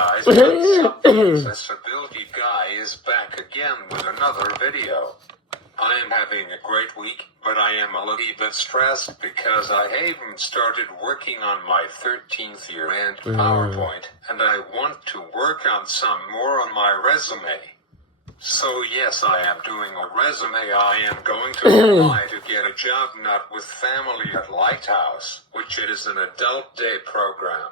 guys, the Accessibility Guy is back again with another video. I am having a great week, but I am a little bit stressed because I haven't started working on my 13th year-end PowerPoint, and I want to work on some more on my resume. So yes, I am doing a resume. I am going to apply to get a job not with family at Lighthouse, which is an adult day program.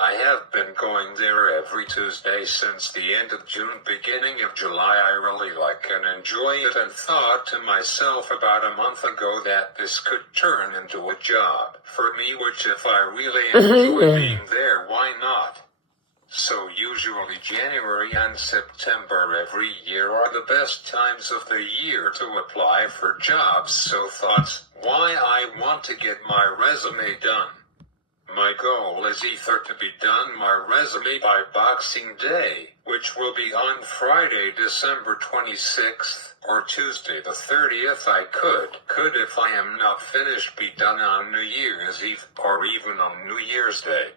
I have been going there every Tuesday since the end of June, beginning of July. I really like and enjoy it, and thought to myself about a month ago that this could turn into a job for me, which if I really enjoy being there, why not? So usually January and September every year are the best times of the year to apply for jobs, so thoughts why I want to get my resume done. My goal is either to be done my resume by Boxing Day, which will be on Friday, December 26th, or Tuesday the 30th. I could if I am not finished, be done on New Year's Eve, or even on New Year's Day.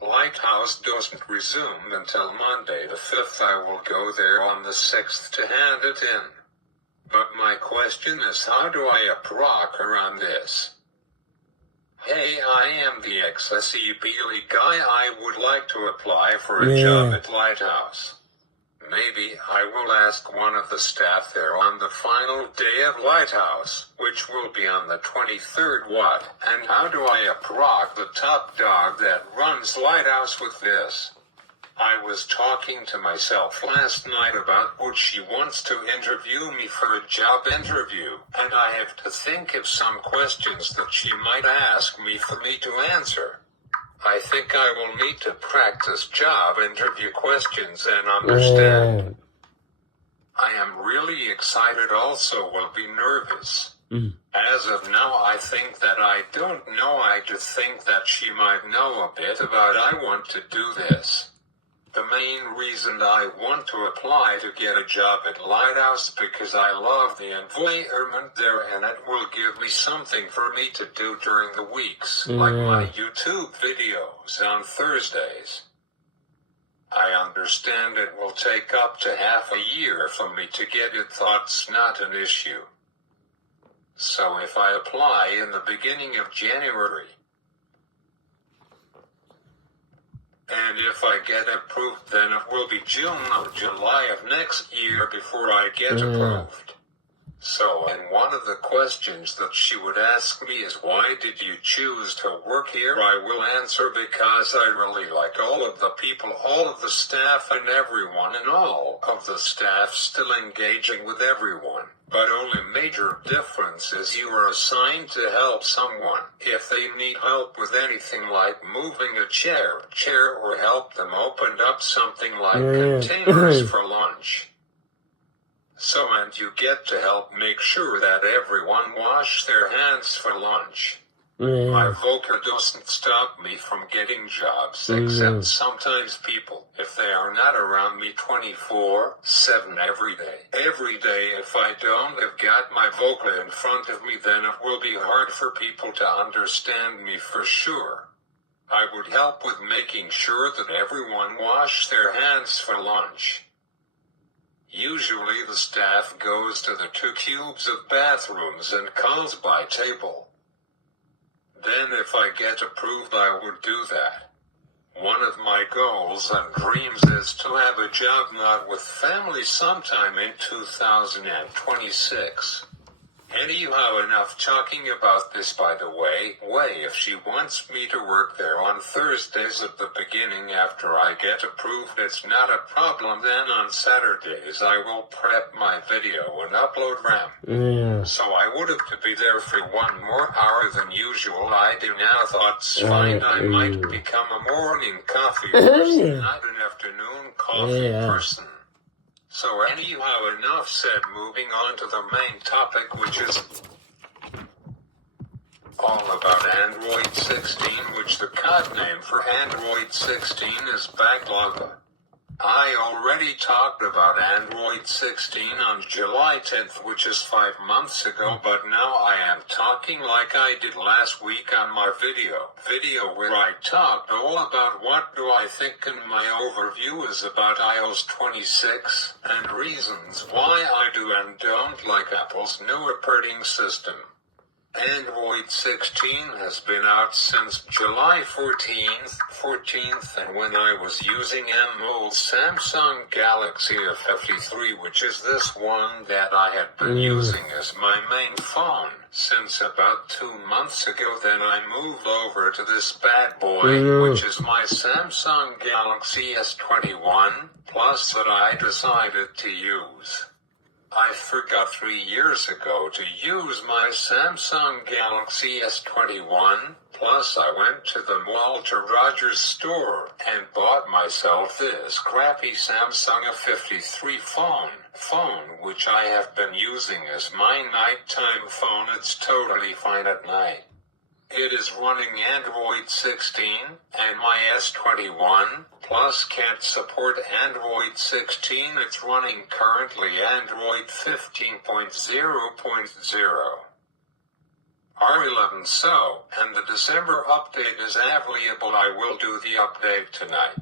Lighthouse doesn't resume until Monday the 5th. I will go there on the 6th to hand it in. But my question is, how do I approach around this? Hey, I am the Accessibility Guy. I would like to apply for a job at Lighthouse. Maybe I will ask one of the staff there on the final day of Lighthouse, which will be on the 23rd. What and how do I approach the top dog that runs Lighthouse with this? I was talking to myself last night about what she wants to interview me for a job interview, and I have to think of some questions that she might ask me for me to answer. I think I will need to practice job interview questions and understand. I am really excited, also will be nervous. As of now, I think that I don't know. I do think that she might know a bit about I want to do this. The main reason I want to apply to get a job at Lighthouse because I love the environment there, and it will give me something for me to do during the weeks, like my YouTube videos on Thursdays. I understand it will take up to half a year for me to get it. That's not an issue. So if I apply in the beginning of January, and if I get approved, then it will be June or July of next year before I get approved. So, and one of the questions that she would ask me is, why did you choose to work here? I will answer, because I really like all of the people, all of the staff and everyone, and all of the staff still engaging with everyone. But only major difference is you are assigned to help someone if they need help with anything like moving a chair, or help them open up something like containers for lunch. So, and you get to help make sure that everyone wash their hands for lunch. My vocal doesn't stop me from getting jobs, except sometimes people, if they are not around me 24/7 every day. Every day, if I don't have got my vocal in front of me, then it will be hard for people to understand me for sure. I would help with making sure that everyone wash their hands for lunch. Usually the staff goes to the 2 cubes of bathrooms and calls by table. Then if I get approved, I would do that. One of my goals and dreams is to have a job not with family sometime in 2026. Anyhow, enough talking about this. By the way, if she wants me to work there on Thursdays at the beginning after I get approved, it's not a problem. Then on Saturdays I will prep my video and upload them. So I would have to be there for 1 more hour than usual. I do now. Thoughts fine. I might become a morning coffee person, not an afternoon coffee person. So anyhow, enough said. Moving on to the main topic, which is all about Android 16, which the code name for Android 16 is Backlog. I already talked about Android 16 on July 10th, which is 5 months ago, but now I am talking like I did last week on my video where I talked all about what do I think in my overview is about iOS 26, and reasons why I do and don't like Apple's new operating system. Android 16 has been out since July 14th, and when I was using old Samsung Galaxy F53, which is this one that I had been using as my main phone since about 2 months ago, then I moved over to this bad boy, which is my Samsung Galaxy S21 Plus that I decided to use. I forgot 3 years ago to use my Samsung Galaxy S21 Plus. I went to the Walter Rogers store and bought myself this crappy Samsung F53 phone which I have been using as my nighttime phone. It's totally fine at night. It is running Android 16, and my S21 Plus can't support Android 16. It's running currently Android 15.0.0. R11 and the December update is available. I will do the update tonight.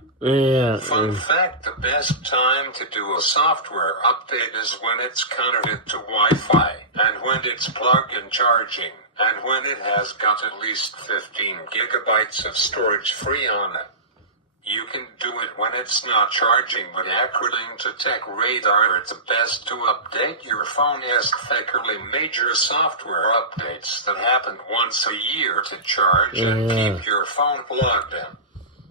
Fun fact, the best time to do a software update is when it's connected to Wi-Fi, and when it's plugged and charging, and when it has got at least 15 gigabytes of storage free on it. You can do it when it's not charging, but according to Tech Radar, it's best to update your phone as fairly major software updates that happen once a year to charge and keep your phone plugged in.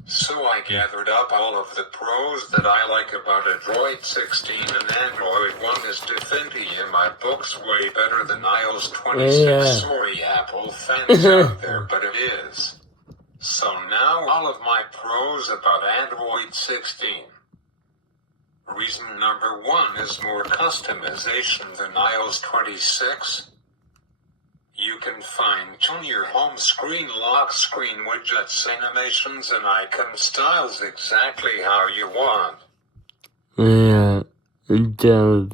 So I gathered up all of the pros that I like about Android 16, and Android 1 is definitely in my books way better than iOS 26. Sorry Apple fans out there, but it is. So now all of my pros about Android 16. Reason number 1 is more customization than iOS 26. You can fine-tune your home screen lock screen widgets, animations, and icon styles exactly how you want. It does.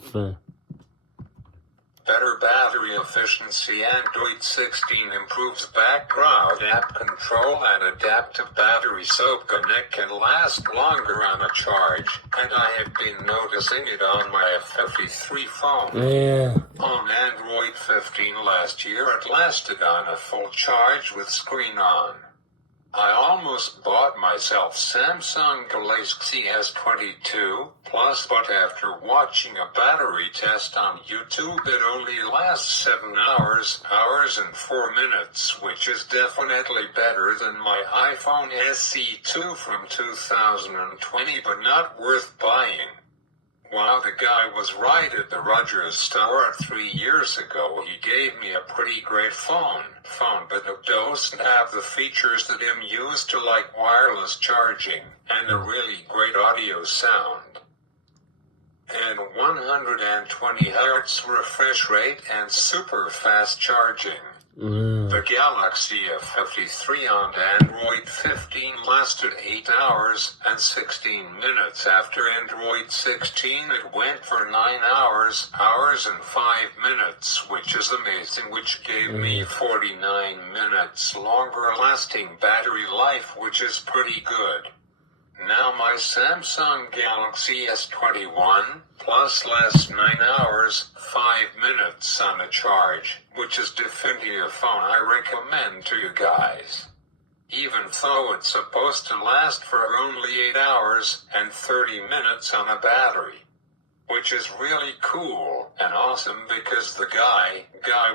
Better battery efficiency. Android 16 improves background app control and adaptive battery, so Connect can last longer on a charge, and I have been noticing it on my F53 phone. On Android 15 last year, it lasted on a full charge with screen on. I almost bought myself Samsung Galaxy S22 Plus, but after watching a battery test on YouTube, it only lasts 7 hours and 4 minutes, which is definitely better than my iPhone SE2 from 2020, but not worth buying. Wow, the guy was right at the Rogers store 3 years ago. He gave me a pretty great phone, but it doesn't have the features that I'm used to, like wireless charging, and a really great audio sound, and 120 Hz refresh rate and super fast charging. The Galaxy F53 on Android 15 lasted 8 hours and 16 minutes. After Android 16, it went for 9 hours and 5 minutes, which is amazing, which gave me 49 minutes longer lasting battery life, which is pretty good. Now my Samsung Galaxy S21 Plus lasts 9 hours, 5 minutes on a charge, which is definitely a phone I recommend to you guys. Even though it's supposed to last for only 8 hours and 30 minutes on a battery. Which is really cool and awesome, because the guy,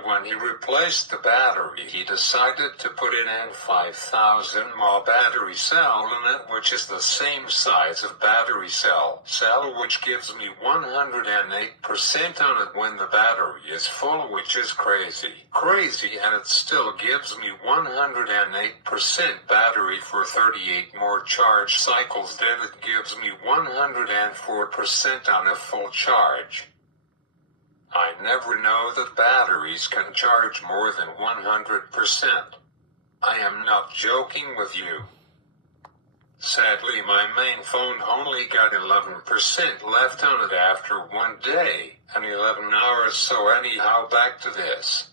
when he replaced the battery, he decided to put in a 5,000 mAh battery cell in it, which is the same size of battery cell, which gives me 108% on it when the battery is full, which is crazy, and it still gives me 108% battery for 38 more charge cycles. Then it gives me 104% on a full charge. I never know that batteries can charge more than 100%. I am not joking with you. Sadly, my main phone only got 11% left on it after 1 day and 11 hours, so anyhow, back to this.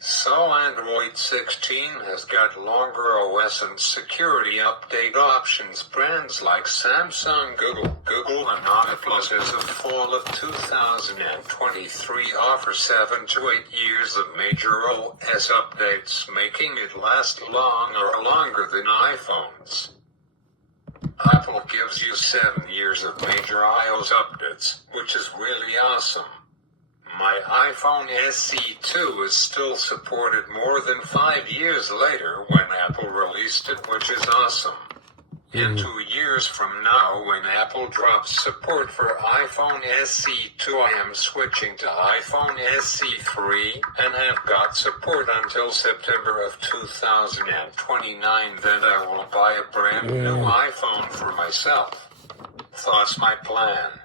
So Android 16 has got longer OS and security update options. Brands like Samsung, Google and OnePlus as of fall of 2023 offer 7 to 8 years of major OS updates, making it last longer than iPhones. Apple gives you 7 years of major iOS updates, which is really awesome. My iPhone SE2 is still supported more than 5 years later when Apple released it, which is awesome. In 2 years from now, when Apple drops support for iPhone SE2, I am switching to iPhone SE3 and have got support until September of 2029. Then I will buy a brand new iPhone for myself. That's my plan.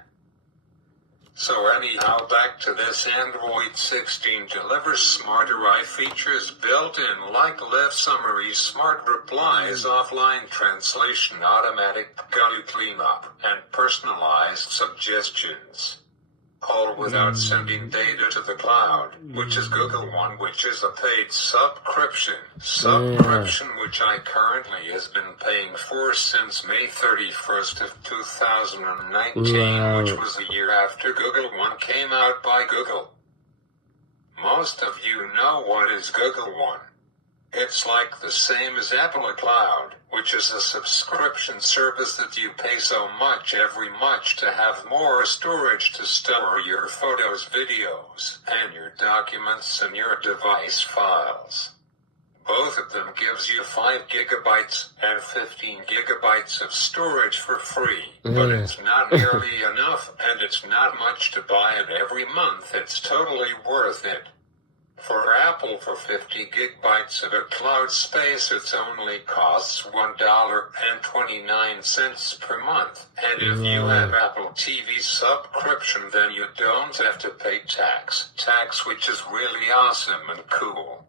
So anyhow, back to this. Android 16 delivers smarter AI features built in, like live summaries, smart replies, offline translation, automatic GUI cleanup, and personalized suggestions. All without sending data to the cloud, which is Google One, which is a paid subscription, which I currently has been paying for since May 31st of 2019, which was a year after Google One came out by Google. Most of you know what is Google One. It's like the same as Apple Cloud, which is a subscription service that you pay so much every month to have more storage to store your photos, videos, and your documents and your device files. Both of them gives you 5 gigabytes and 15 gigabytes of storage for free, but it's not nearly enough, and it's not much to buy it every month. It's totally worth it. For Apple, for 50 gigabytes of a cloud space, it only costs $1.29 per month. And if you have Apple TV subscription, then you don't have to pay tax, which is really awesome and cool.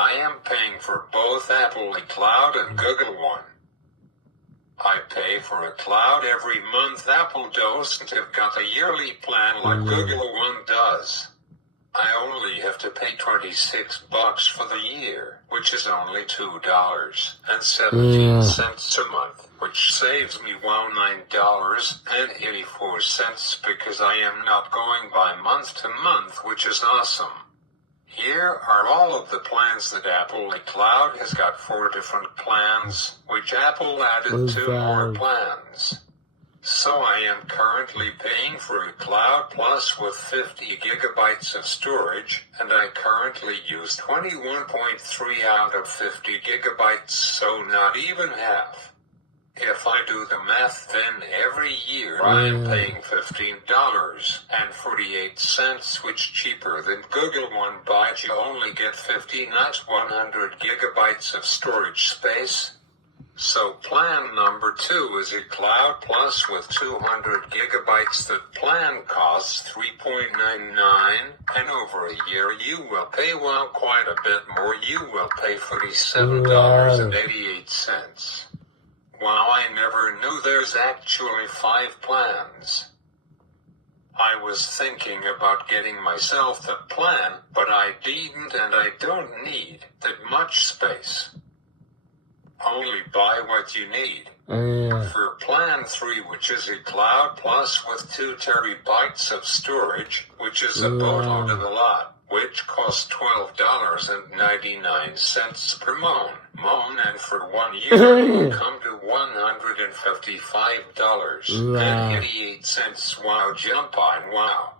I am paying for both Apple Cloud and Google One. I pay for a cloud every month. Apple doesn't have got a yearly plan like Google One does. I only have to pay $26 for the year, which is only $2.17 a month, which saves me $9.84 because I am not going by month to month, which is awesome. Here are all of the plans that Apple Cloud has got. 4 different plans, which Apple added 2 more plans. So I am currently paying for a Cloud Plus with 50 gigabytes of storage, and I currently use 21.3 out of 50 gigabytes, so not even half. If I do the math, then every year I am paying $15.48, which cheaper than Google One, but you only get 50, not 100 gigabytes of storage space. So plan number 2 is a Cloud Plus with 200 gigabytes. That plan costs $3.99, and over a year you will pay, well, quite a bit more. You will pay $47.88. Wow, I never knew there's actually 5 plans. I was thinking about getting myself the plan, but I didn't, and I don't need that much space. Only buy what you need. For plan 3, which is a Cloud Plus with 2 terabytes of storage, which is a boatload of a lot, which costs $12.99 per moan, and for 1 year you come to $155.88. Wow, jump on wow.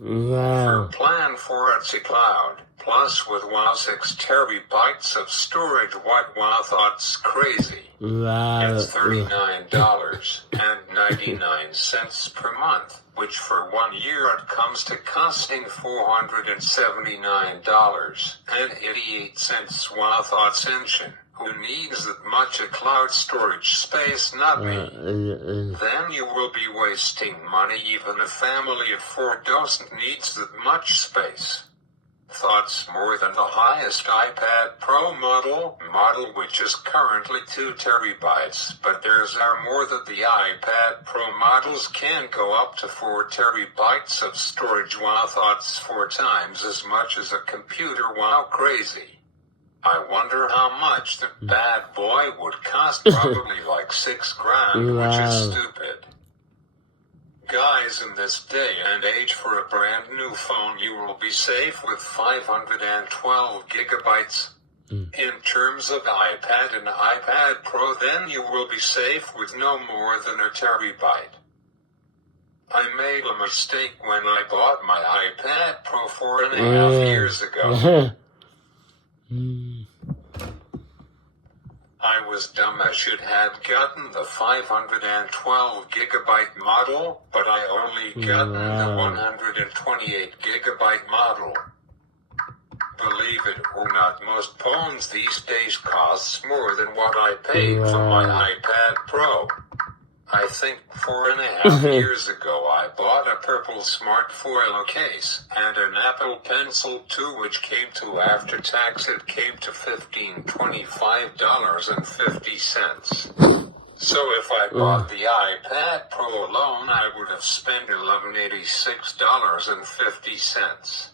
For plan for Etsy Cloud, plus with wow 6 terabytes of storage, what wow thought's crazy. It's $39.99 per month, which for 1 year it comes to costing $479.88. Wow thoughts engine. Who needs that much of cloud storage space? Not me. Then you will be wasting money. Even a family of 4 doesn't need that much space. Thoughts more than the highest iPad Pro model which is currently 2 terabytes, but there's are more that the iPad Pro models can go up to 4 terabytes of storage. Wow, thoughts 4 times as much as a computer. Wow, crazy. I wonder how much the bad boy would cost. Probably like $6,000, which is stupid. Guys, in this day and age, for a brand new phone you will be safe with 512 gigabytes. In terms of iPad and iPad Pro, then you will be safe with no more than a terabyte. I made a mistake when I bought my iPad Pro 4.5 years ago. I was dumb. I should have gotten the 512 gigabyte model, but I only gotten the 128 gigabyte model. Believe it or not, most phones these days costs more than what I paid for my iPad Pro. I think 4.5 years ago I bought a purple smart foil case and an Apple Pencil 2, which came to, after tax it came to $1525.50. So if I bought the iPad Pro alone, I would have spent $1186.50.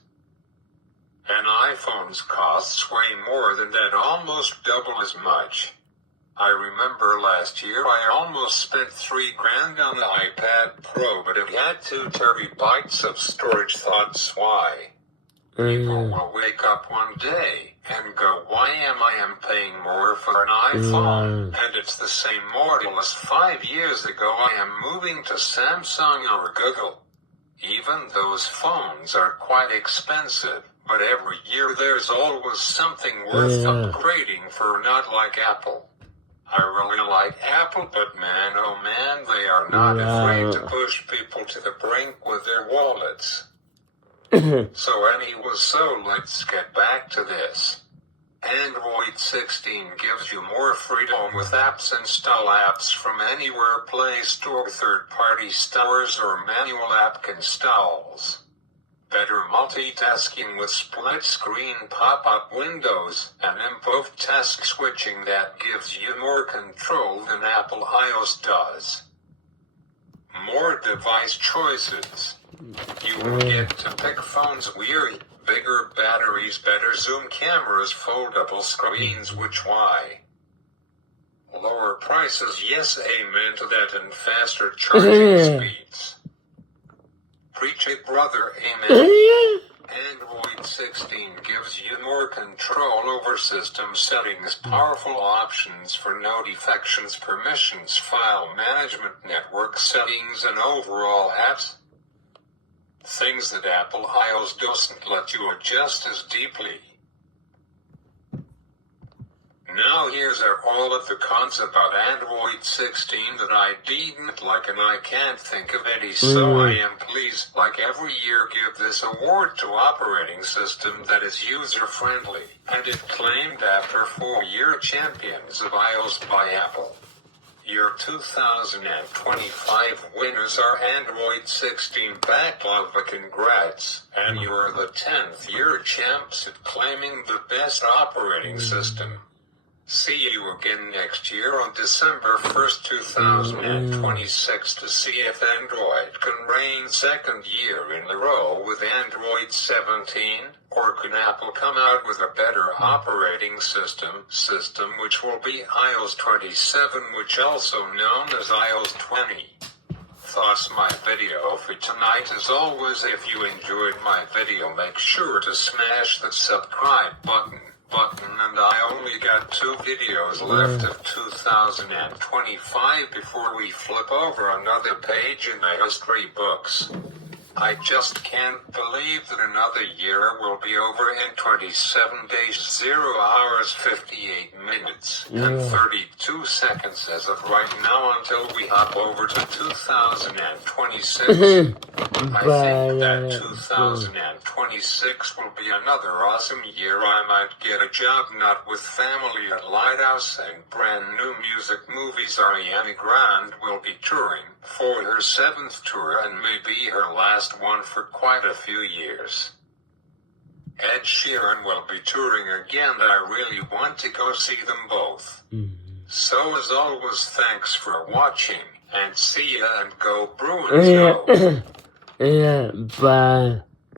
An iPhone's costs way more than that, almost double as much. I remember last year I almost spent $3,000 on the iPad Pro, but it had 2 terabytes of storage. Thoughts why? People will wake up one day and go, why am I paying more for an iPhone? And it's the same model as 5 years ago. I am moving to Samsung or Google. Even those phones are quite expensive, but every year there's always something worth upgrading for, not like Apple. I really like Apple, but man, oh man, they are not afraid to push people to the brink with their wallets. So let's get back to this. Android 16 gives you more freedom with apps. Install apps from anywhere, Play Store, third-party stores, or manual app installs. Better multitasking with split-screen pop-up windows, and improved task switching that gives you more control than Apple iOS does. More device choices. You will get to pick phones weary, bigger batteries, better zoom cameras, foldable screens, which why? Lower prices, yes, amen to that, and faster charging speeds. Preach it, brother, amen. Android 16 gives you more control over system settings, powerful options for notifications, permissions, file management, network settings, and overall apps. Things that Apple iOS doesn't let you adjust as deeply. Now here's all of the cons about Android 16 that I didn't like, and I can't think of any, so I am pleased, like every year, give this award to operating system that is user-friendly, and it claimed after 4-year champions of iOS by Apple. Your 2025 winners are Android 16 backlog, but congrats, and you are the 10th year champs at claiming the best operating system. See you again next year on December 1st, 2026 to see if Android can reign second year in a row with Android 17, or can Apple come out with a better operating system which will be iOS 27, which also known as iOS 20. thoughts my video for tonight. As always, if you enjoyed my video, make sure to smash that subscribe button, and I only got 2 videos left of 2025 before we flip over another page in the history books. I just can't believe that another year will be over in 27 days, 0 hours, 58 minutes, and 32 seconds as of right now until we hop over to 2026. I think that 2026 will be another awesome year. I might get a job, not with family at Lighthouse, and brand new music movies. Ariana Grande will be touring for her 7th tour and maybe her last one for quite a few years. Ed Sheeran will be touring again, and I really want to go see them both. So as always, thanks for watching, and see ya, and go Bruins go! Yeah, bye.